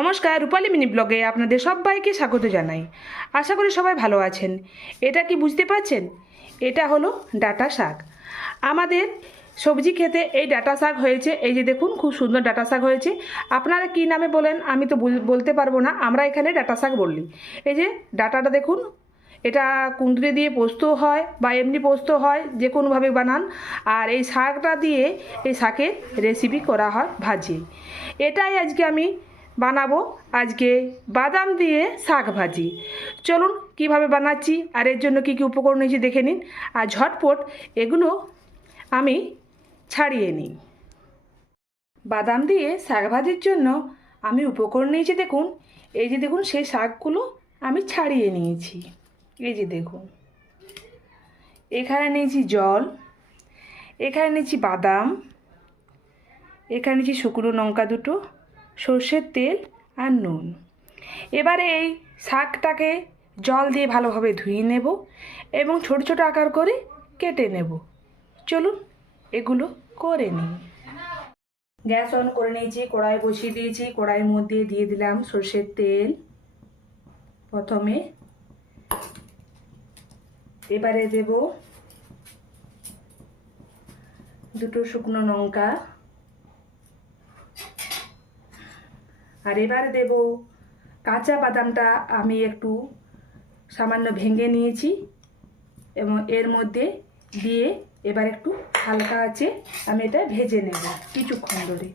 নমস্কার, রূপালী মিনি ব্লগে আপনাদের সবাইকে স্বাগত জানাই। আশা করি সবাই ভালো আছেন। এটা কি বুঝতে পারছেন? এটা হলো ডাঁটা শাক। আমাদের সবজি খেতে এই ডাঁটা শাক হয়েছে। এই যে দেখুন, খুব সুন্দর ডাঁটা শাক হয়েছে। আপনারা কি নামে বলেন আমি তো বলতে পারবো না, আমরা এখানে ডাঁটা শাক বলি। এই যে ডাঁটাটা দেখুন, এটা কুঁদরি দিয়ে পোস্ত হয় বা এমনি পোস্ত হয়, যে কোনোভাবে বানান। আর এই শাকটা দিয়ে এই শাকের রেসিপি করা হয় ভাজি। এটাই আজকে আমি বানাবো, আজকে বাদাম দিয়ে শাক ভাজি। চলুন কিভাবে বানাচ্ছি আর এর জন্য কি কি উপকরণ নিয়েছি দেখে নিন। আর ঝটপট এগুলো আমি ছাড়িয়ে নিই। বাদাম দিয়ে শাক ভাজির জন্য আমি উপকরণ নিয়েছি দেখুন। এই যে দেখুন, সেই শাকগুলো আমি ছাড়িয়ে নিয়েছি। এই যে দেখুন, এখানে নিয়েছি জল, এখানে নিয়েছি বাদাম, এখানে নিয়েছি শুকনো লঙ্কা দুটো, সর্ষের তেল আর নুন। এবারে এই শাকটাকে জল দিয়ে ভালোভাবে ধুয়ে নেব এবং ছোট ছোট আকার করে কেটে নেব। চলুন এগুলো করে নিই। গ্যাস অন করে নিয়েছি, কড়াই বসিয়ে দিয়েছি। কড়াইয়ের মধ্যে দিয়ে দিলাম সর্ষের তেল প্রথমে। এবারে দেব দুটো শুকনো লঙ্কা, আর এবারে দেব কাঁচা বাদামটা আমি একটু সামান্য ভেঙে নিয়েছি এবং এর মধ্যে দিয়ে এবার একটু হালকা আছে আমি এটা ভেজে নেব কিছুক্ষণ ধরে।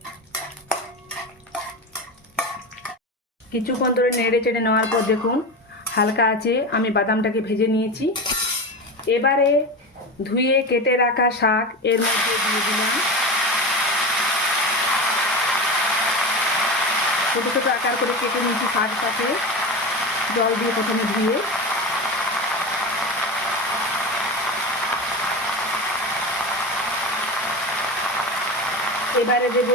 কিছুক্ষণ ধরে নেড়ে চেড়ে নেওয়ার পর দেখুন হালকা আছে আমি বাদামটাকে ভেজে নিয়েছি। এবারে ধুয়ে কেটে রাখা শাক এর মধ্যে দিয়ে দিলাম। ছোটো ছোটো আকার করে কেটে নিয়েছি শাকটাকে জল দিয়ে প্রথমে ধুয়ে। এবারে দেব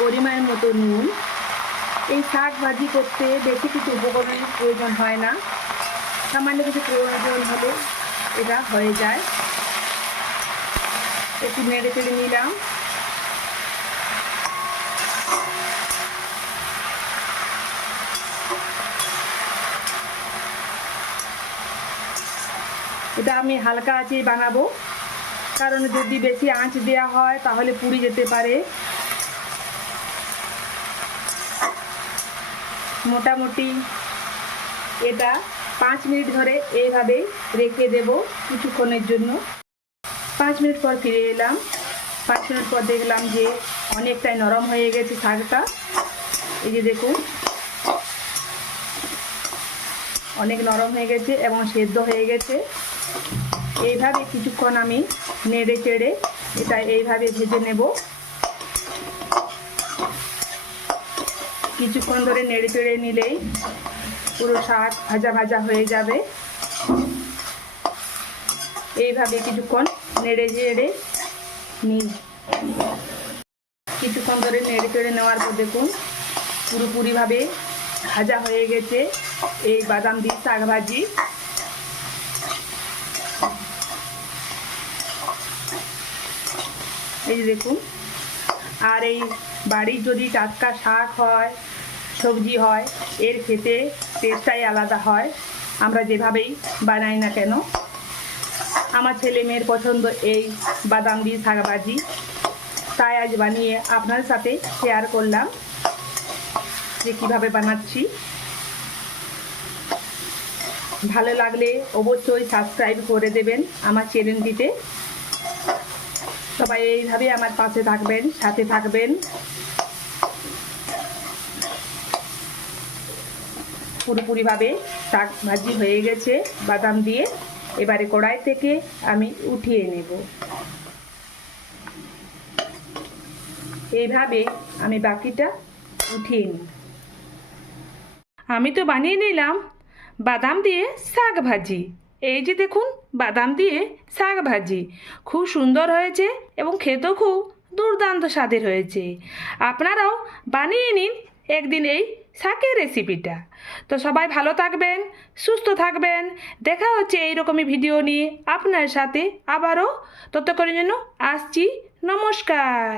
পরিমাণ মতো নুন। এই শাক ভাজি করতে বেশি কিছু উপকরণের প্রয়োজন হয় না, সামান্য কিছু প্রয়োজন হলে এটা হয়ে যায়। একটু নেড়ে চেড়ে নিলাম। এটা আমি হালকা আঁচেই বানাবো, কারণ যদি বেশি আঁচ দেওয়া হয় তাহলে পুড়ে যেতে পারে। মোটামুটি এটা 5 মিনিট ধরে এইভাবে রেখে দেব কিছুক্ষণের জন্য। 5 মিনিট পর ফিরে এলাম। 5 মিনিট পর দেখলাম যে অনেকটাই নরম হয়ে গেছে শাকটা। এই যে দেখুন, অনেক নরম হয়ে গেছে এবং সেদ্ধ হয়ে গেছে। এইভাবে কিছুক্ষণ আমি নেড়ে চেড়ে এটা এইভাবে ভেজে নেব। কিছুক্ষণ ধরে নেড়ে চেড়ে নিলেই পুরো শাক ভাজা ভাজা হয়ে যাবে। এইভাবে কিছুক্ষণ নেড়ে চেড়ে নিই। কিছুক্ষণ ধরে নেড়ে চেড়ে নেওয়ার পর দেখুন পুরোপুরিভাবে ভাজা হয়ে গেছে এই বাদাম দিয়ে শাক ভাজি। এই যে দেখুন, আর এই বাড়ির যদি টাটকা শাক হয়, সবজি হয়, এর খেতে টেস্টটাই আলাদা হয়, আমরা যেভাবেই বানাই না কেন। আমার ছেলে মেয়ের পছন্দ এই বাদাম দিয়ে শাক ভাজি, তাই আজ বানিয়ে আপনার সাথে শেয়ার করলাম যে কীভাবে বানাচ্ছি। ভালো লাগলে অবশ্যই সাবস্ক্রাইব করে দেবেন আমার চ্যানেলটিতে। সবাই এইভাবে আমার পাশে থাকবেন, সাথে থাকবেন। পুরোপুরিভাবে শাক ভাজি হয়ে গেছে বাদাম দিয়ে। এবারে কড়াই থেকে আমি উঠিয়ে নেব। এইভাবে আমি বাকিটা উঠিয়ে নিই। আমি তো বানিয়ে নিলাম বাদাম দিয়ে শাক ভাজি। এই যে দেখুন, বাদাম দিয়ে শাক ভাজি খুব সুন্দর হয়েছে এবং খেতেও খুব দুর্দান্ত স্বাদের হয়েছে। আপনারাও বানিয়ে নিন একদিন এই শাকের রেসিপিটা। তো সবাই ভালো থাকবেন, সুস্থ থাকবেন। দেখা হচ্ছে এইরকমই ভিডিও নিয়ে আপনার সাথে আবারও। ততক্ষণের জন্য আসছি। নমস্কার।